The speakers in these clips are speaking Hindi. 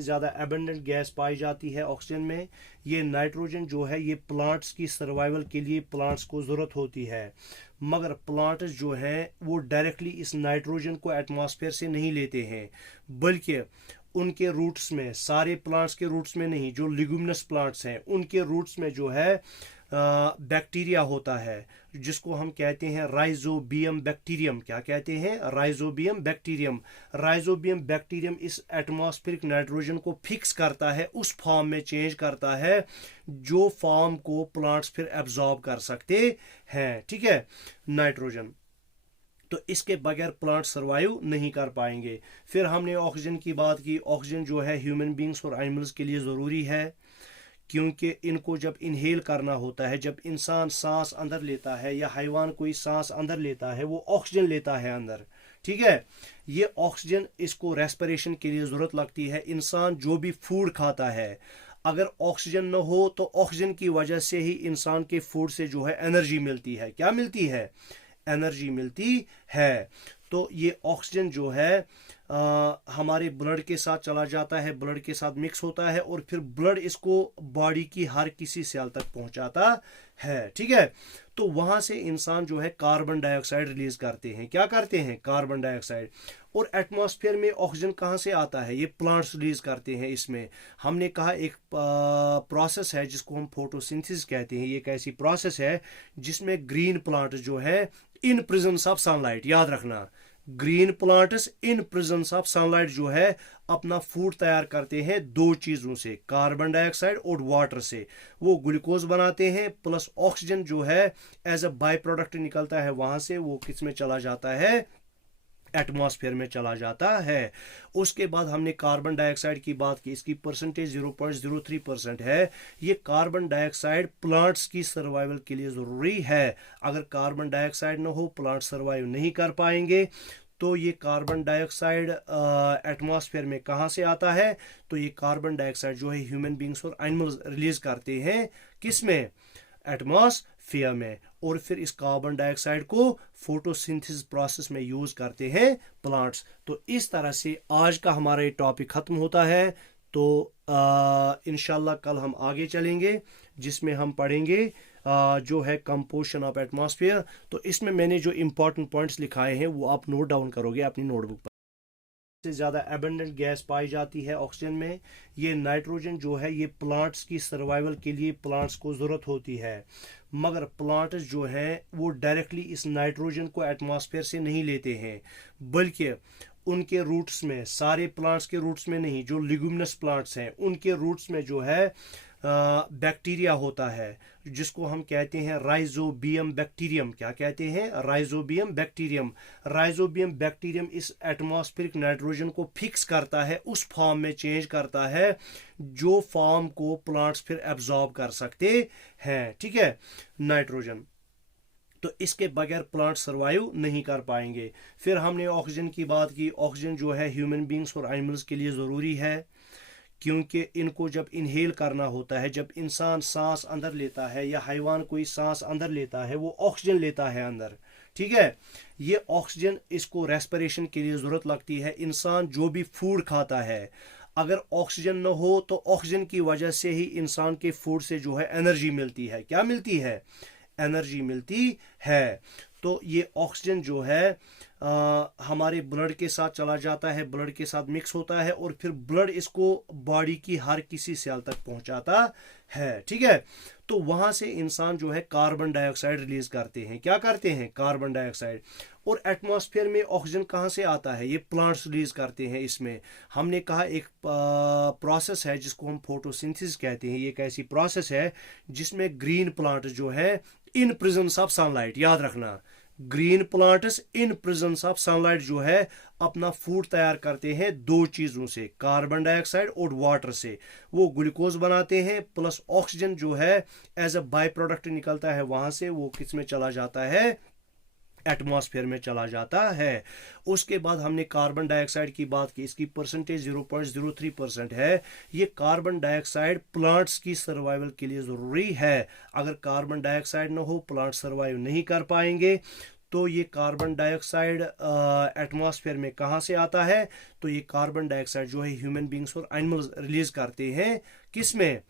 से ज़्यादा एबंडेंट गैस पाई जाती है ऑक्सीजन में। ये नाइट्रोजन जो है ये प्लांट्स की सर्वाइवल के लिए प्लांट्स को ज़रूरत होती है, मगर प्लांट्स जो हैं वो डायरेक्टली इस नाइट्रोजन को एटमॉस्फेयर से नहीं लेते हैं, बल्कि उनके रूट्स में, सारे प्लांट्स के रूट्स में नहीं, जो लिग्यूमिनस प्लांट्स हैं उनके रूट्स में जो है बैक्टीरिया होता है, जिसको हम कहते हैं राइजोबियम बैक्टीरियम। क्या कहते हैं? Rhizobium bacterium. राइजोबियम बैक्टीरियम इस एटमॉस्फेरिक नाइट्रोजन को फिक्स करता है, उस फॉर्म में चेंज करता है जो फॉर्म को प्लांट्स फिर एब्जॉर्ब कर सकते हैं। ठीक है, नाइट्रोजन। तो इसके बगैर प्लांट सर्वाइव नहीं कर पाएंगे। फिर हमने ऑक्सीजन की बात की। ऑक्सीजन जो है ह्यूमन बींग्स और एनिमल्स के लिए ज़रूरी है, क्योंकि इनको जब इनहेल करना होता है, जब इंसान सांस अंदर लेता है या हैवान कोई सांस अंदर लेता है, वो ऑक्सीजन लेता है अंदर। ठीक है, ये ऑक्सीजन इसको रेस्पिरेशन के लिए ज़रूरत लगती है। इंसान जो भी फूड खाता है, अगर ऑक्सीजन न हो तो ऑक्सीजन की वजह से ही इंसान के फूड से जो है एनर्जी मिलती है। क्या मिलती है? एनर्जी मिलती है। तो ये ऑक्सीजन जो है हमारे ब्लड के साथ चला जाता है, ब्लड के साथ मिक्स होता है और फिर ब्लड इसको बॉडी की हर किसी सेल तक पहुंचाता है। ठीक है, तो वहां से इंसान जो है कार्बन डाइऑक्साइड रिलीज करते हैं। क्या करते हैं? Carbon dioxide. और एटमॉस्फेयर में ऑक्सीजन कहाँ से आता है? ये प्लांट्स रिलीज करते हैं। इसमें हमने कहा एक प्रोसेस है जिसको हम फोटोसिंथेसिस कहते हैं। ये एक ऐसी प्रोसेस है जिसमें ग्रीन प्लांट जो है इन प्रेजेंस ऑफ सनलाइट, याद रखना, green plants in presence of sunlight जो है अपना फूड तैयार करते हैं दो चीजों से, कार्बन डाइऑक्साइड और वाटर से। वो ग्लूकोज बनाते हैं, प्लस ऑक्सीजन जो है एज अ बाय प्रोडक्ट निकलता है वहां से, वो किस में चला जाता है? एटमॉस्फेयर में चला जाता है। उसके बाद हमने कार्बन डाइऑक्साइड की बात की। इसकी परसेंटेज 0.03% है। ये कार्बन डाइऑक्साइड प्लांट्स की सर्वाइवल के लिए ज़रूरी है। अगर कार्बन डाइऑक्साइड ना हो, प्लांट सर्वाइव नहीं कर पाएंगे। तो ये कार्बन डाइऑक्साइड एटमॉस्फेयर में कहाँ से आता है? तो ये कार्बन डाइऑक्साइड जो है ह्यूमन बींग्स और एनिमल्स रिलीज करते हैं। किस में? एटमॉस्फेयर में। और फिर इस कार्बन डाइऑक्साइड को फोटोसिंथेसिस प्रोसेस में यूज करते हैं प्लांट्स। तो इस तरह से आज का हमारा ये टॉपिक खत्म होता है। तो इंशाल्लाह कल हम आगे चलेंगे जिसमें हम पढ़ेंगे जो है कंपोजिशन ऑफ एटमॉस्फेयर। तो इसमें मैंने जो इंपॉर्टेंट पॉइंट्स लिखाए हैं वो आप नोट डाउन करोगे अपनी नोटबुक पर। से ज़्यादा एबंडेंट गैस पाई जाती है ऑक्सीजन में। ये नाइट्रोजन जो है ये प्लांट्स की सर्वाइवल के लिए प्लांट्स को ज़रूरत होती है, मगर प्लांट्स जो हैं वो डायरेक्टली इस नाइट्रोजन को एटमॉस्फेयर से नहीं लेते हैं, बल्कि उनके रूट्स में, सारे प्लांट्स के रूट्स में नहीं, जो लिग्यूमिनस प्लांट्स हैं उनके रूट्स में जो है बैक्टीरिया होता है, जिसको हम कहते हैं राइजोबियम बैक्टीरियम। क्या कहते हैं? Rhizobium bacterium. राइजोबियम बैक्टीरियम इस एटमॉस्फेरिक नाइट्रोजन को फिक्स करता है, उस फॉर्म में चेंज करता है जो फॉर्म को प्लांट्स फिर एब्जॉर्ब कर सकते हैं। ठीक है, नाइट्रोजन। तो इसके बगैर प्लांट सर्वाइव नहीं कर पाएंगे। फिर हमने ऑक्सीजन की बात की। ऑक्सीजन जो है ह्यूमन बींग्स और एनिमल्स के लिए ज़रूरी है, क्योंकि इनको जब इनहेल करना होता है, जब इंसान सांस अंदर लेता है या हैवान कोई सांस अंदर लेता है, वो ऑक्सीजन लेता है अंदर। ठीक है, ये ऑक्सीजन इसको रेस्पिरेशन के लिए ज़रूरत लगती है। इंसान जो भी फूड खाता है, अगर ऑक्सीजन न हो तो ऑक्सीजन की वजह से ही इंसान के फूड से जो है एनर्जी मिलती है। क्या मिलती है? एनर्जी मिलती है। तो ये ऑक्सीजन जो है हमारे ब्लड के साथ चला जाता है, ब्लड के साथ मिक्स होता है और फिर ब्लड इसको बॉडी की हर किसी सेल तक पहुंचाता है। ठीक है, तो वहां से इंसान जो है कार्बन डाइऑक्साइड रिलीज करते हैं। क्या करते हैं? Carbon dioxide. और एटमॉस्फेयर में ऑक्सीजन कहाँ से आता है? ये प्लांट्स रिलीज करते हैं। इसमें हमने कहा एक प्रोसेस है जिसको हम फोटोसिंथेसिस कहते हैं। ये एक ऐसी प्रोसेस है जिसमें ग्रीन प्लांट जो है इन प्रेजेंस ऑफ सनलाइट, याद रखना, green plants in presence of sunlight जो है अपना फूड तैयार करते हैं दो चीजों से, कार्बन डाइऑक्साइड और वाटर से। वो ग्लूकोज बनाते हैं, प्लस ऑक्सीजन जो है एज अ बाय प्रोडक्ट निकलता है वहां से, वो किस में चला जाता है? एटमॉस्फेयर में चला जाता है। उसके बाद हमने कार्बन डाइऑक्साइड की बात की। इसकी परसेंटेज 0.03% है। ये कार्बन डाइऑक्साइड प्लांट्स की सर्वाइवल के लिए ज़रूरी है। अगर कार्बन डाइऑक्साइड ना हो, प्लांट सर्वाइव नहीं कर पाएंगे। तो ये कार्बन डाइऑक्साइड एटमॉस्फेयर में कहाँ से आता है? तो ये कार्बन डाइऑक्साइड जो है ह्यूमन बींग्स और एनिमल्स रिलीज करते हैं, किस में?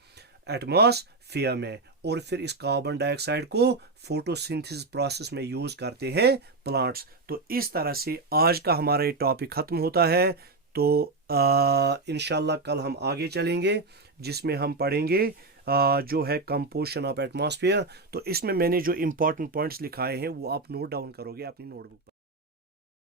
एटमॉस्फेयर में। और फिर इस कार्बन डाइऑक्साइड को फोटोसिंथेसिस प्रोसेस में यूज करते हैं प्लांट्स। तो इस तरह से आज का हमारा ये टॉपिक खत्म होता है। तो इंशाल्लाह कल हम आगे चलेंगे, जिसमें हम पढ़ेंगे जो है कंपोजिशन ऑफ एटमॉस्फेयर। तो इसमें मैंने जो इंपॉर्टेंट पॉइंट्स लिखाए हैं वो आप नोट डाउन करोगे अपनी नोटबुक पर।